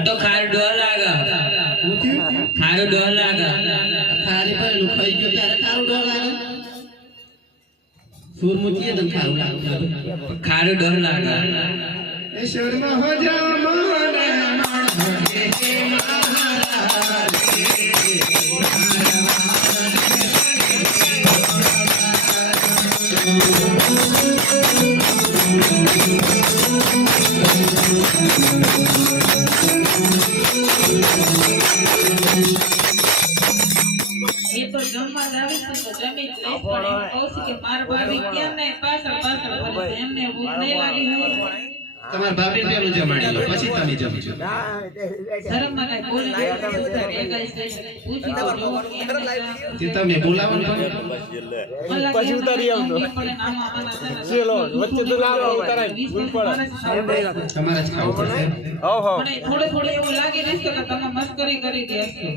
तो खार डोर लागा खारो डोर लागा खारी पर लुखाई क्यों त्यारे खारो डोर लागा सूरमुखी दम खारो लागा खारो डोर लागा ए शर्मा हो जाओ मोरे माणसे महाराज ये तो जम्मा लावी तो जमी लेस पड़े कौसी के मार भाभी केम ने पासळ बोले एમને ભૂખ નહીં લાગી હોય તમાર બાપે પેલું જમાડી પછી તમે જમજો શરમ માં કઈ બોલી એ ગાઈસ પૂછી તો જે તમે બોલાવો ને પછી ઉતારી આવતો ચલો વચ્ચે તો લાવો ઉતારાય ભૂલ પડે તમારે જ ખાવું પડશે ઓહો થોડે થોડે એવું લાગી રહ્યું કે તમે મસ્કરી કરી દેશો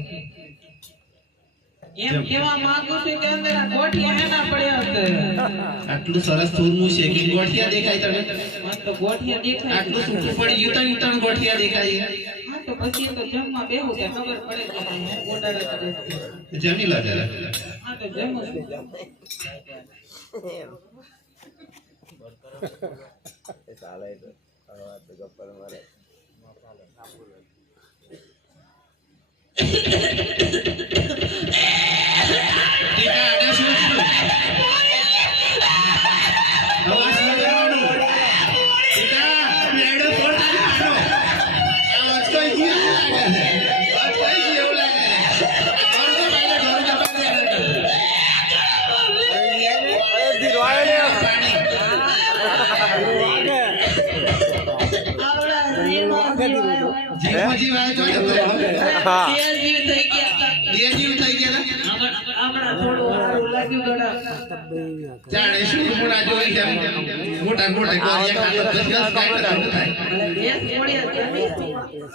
એમ કેવા માંગુ છું કે અંદર આ ગોઠિયા હેના પડ્યા હતા આટલું સરસ થૂરનું છે કે ગોઠિયા દેખાય તને મન તો ગોઠિયા દેખાય આટલું સૂકું પડી યુતણ યુતણ ગોઠિયા દેખાય હા તો પછી તો જમવા બેહું કે ખબર પડે કે ગોડાડા કરે જમી લા જરા હા તો જમું સાલે તો આ તો ગપ્પર મારે ટીકા આડા શું અવાજ ન કરવાનો ટીકા મેડો ફોન આનો આવાજ કોઈ જીવ લાગે છે આવાજ કોઈ જીવ લાગે છે અરે દી રોયલે પાણી જીવ આય તો હા જીવ થઈ ગયા બે જીવ થઈ ગયા આપણા થોડું સારું લાગ્યું ગડા જાણે શું ગુણા જોઈ છે મોટા કોરિયા ખાતો બસ કાઈ ન થાય. દેશ મોડિયા જમીશું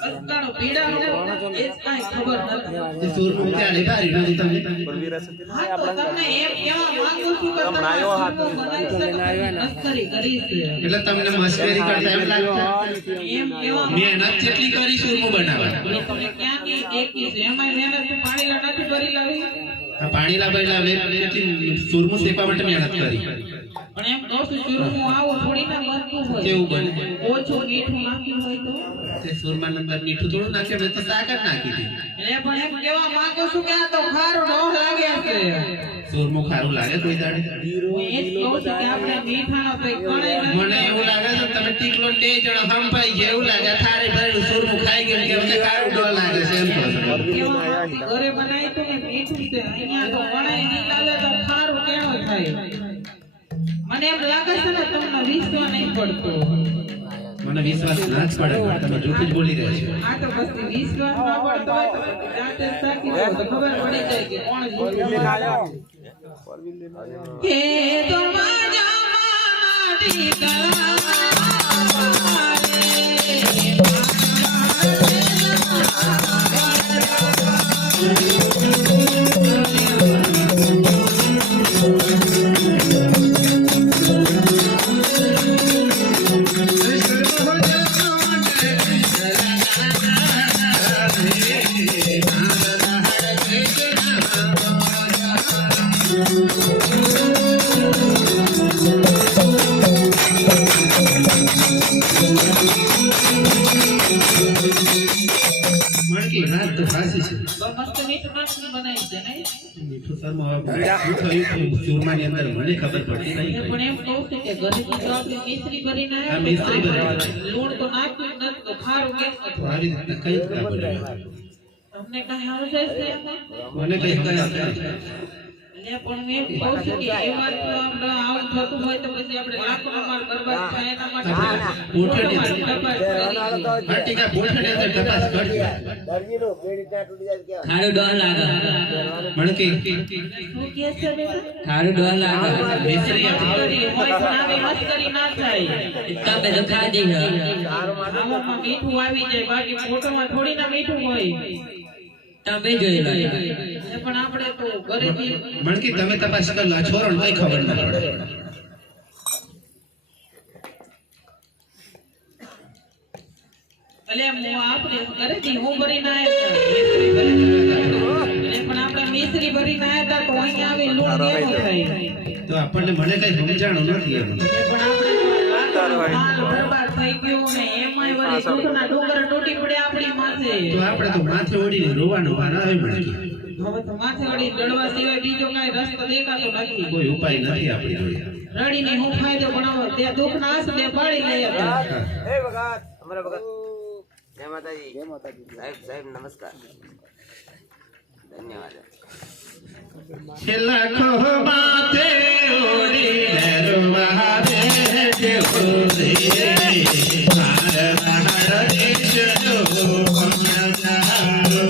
અસ્તાનો પીડાનો એ કાઈ ખબર નથી. એ સુરમું ત્યાં લેવારી નથી તમને. હા તો તમને એમ કેવા માંગુ છું કે તમે મસ્કરી કરી છે. એટલે તમને મસ્કરી કરતા એમ લાગતું. એમ કેવા મહેનત કેટલી કરી સુરમું બનાવવા. તમે ક્યાંની દેખી છે એમાં મહેનત પાણીલા નથી ભરી લાવી. આ પાણીલા બૈલા હવે કેટલી સુરમું શેકવા માટે મહેનત કરી. પણ એમ કહું છું સુરમું આવું થોડી ના બનતું હોય. કેવું બને? ઓછું મીઠું નાખ્યું હોય તો તે સુરમાની અંદર મીઠું થોડું નાખ્યું મેં તો સાકર નાખી દીધી. એટલે પણ એમ કેવા માંગુ છું કે આ તો ખારો નો લાગે છે. સુરમું ખારું લાગે કોઈ દાડે? હું એ જ કહું છું કે આપણે મીઠાનો કઈ કણે નથી. મને એવું લાગે છે તમે ટીકલો ને 2 જણા હંપાઈ ગયા એવું લાગે. થારે ભરેલું સુરમું ખાઈ ગયું કે મને ખારું ડોલ લાગે છે એમ કહો છો. કેવા માંગતી ઘરે બનાવી તો ને મીઠું છે અહીંયા તો કણે નહીં લાગે તો ખારું કેવો થાય. મને એમ લાગે છે ને તમને વિશ્વાસ નહીં પડતો. મને વિશ્વાસ ના જ પડે પણ તમે જૂઠું જ બોલી રહ્યા છો. આ તો પછી વિશ્વાસ ના પડતો હોય તો જાતે સાચી હોય તો ખબર પડી જાય કે કોણ જૂઠું કે તો મારા ટીકા મણકી રાત તો ફાસી છે. મસ્ત મીઠું નાખીને બનાવી છે નહીં. મીઠું શર્મા શું થયું ચૂરમાની અંદર મને ખબર પડતી નહીં. પણ એમ કહું છું કે ઘરેથી તો આપણે મિશ્રી ભરીને આ મિશ્રી ભરી. લૂણ તો નાખ્યું જ નથી તો ખારું કેમ તો આવી રીતના કઈ રીતના બને? તમને કઈ આવશે છે એમાં? મને કઈ ખબર નથી. એટલે પણ એમ કહું છું કે એ વાત તો આપણે આવું થતું હોય તો પછી આપણે લાખોનો માલ બરબાદ થાય એના માટે પોઠેડી તપાસ કરી. હા ઠીક છે પોઠેડી અંદર તપાસ કરજો. ખારું ડોલ લાગે મણકી શું કહે છે બેટા? ખારું ડોલ લાગે મિશ્રી હતી. મસ્કરી હોય પણ આવી મસ્કરી ના થાય. તમે તો ખાધી હે આમાં મીઠું આવી જાય બાકી ફોટોમાં થોડી ના મીઠું હોય. તમે જોઈ લો પણ આપણે તો ઘરેથી મણકી તમે તપાસ કરો આ છોરો કઈ ખબર ન પડે. એટલે આપણે ઘરેથી હું ભરીને આવ્યા મિશ્રી ભરીને પણ આપણે મિશ્રી ભરીને આવ્યા તો અહીંયા આવી લૂણ કેમ થાય. તો આપણને મને કઈ સમજાણું નથી એમ. પણ આપણે માલ બરબાદ થઈ ગયો ને એમાંય વળી દુઃખના ડુંગર તૂટી પડે આપણી માથે. તો આપણે તો માથે ઓડીને રોવાનું વાર આવે મણકી. હવે તો માથે વળી લડવા સિવાય બીજો કાંઈ રસ્તો દેખાતો નથી. કોઈ ઉપાય નથી આપણી જોડે. રડીને હું ફાયદો બનાવો તે દુઃખના આંસુ બે પાડી લઈએ તો. જય માતાજી સાહેબ નમસ્કાર ધન્યવાદ લાખો માથે ઓડીને રોવાવે જેવો રે મારા દેશનો કોણ જાણો.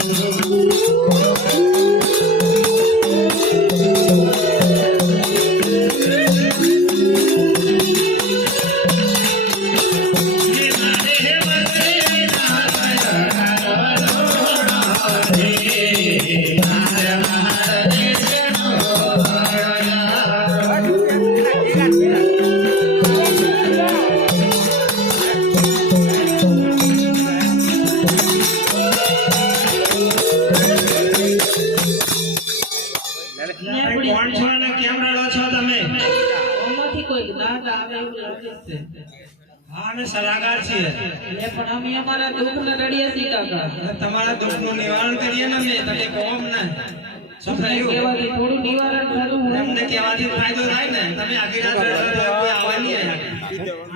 કોણ છો અને કેમ રડો છો તમે? આમાંથી કોઈ દાદા આવે એવું લાગે છે. હા અમે સલાહકાર છીએ. એટલે પણ અમે અમારા દુઃખને રડીએ છીએ કાકા. તમારા દુઃખનું નિવારણ કરીએ ને અમે તમે કોમ ના શું થયું? કહેવાથી થોડું નિવારણ થતું હોય. તમને કહેવાથી ફાયદો થાય ને તમે આખી રાત કોઈ આવે નહીં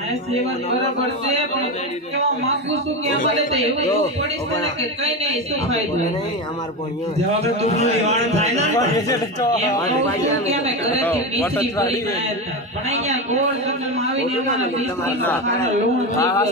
આ સેવા બરાબર છે પણ કેવા માંગુ છું કે અમારે તો એવું પડી છે ને કે કઈ નહીં શું ફાયદો. જેવા કે દુઃખનું નિવારણ થાય ને એમ કહું છું કે અમે ઘરેથી મિશ્રી ભરીને આવ્યા હતા. પણ અહીંયા ગોળ જંગલમાં આવીને અમારા મિશ્રીમાં ખાના લૂણ થઈ ગયું.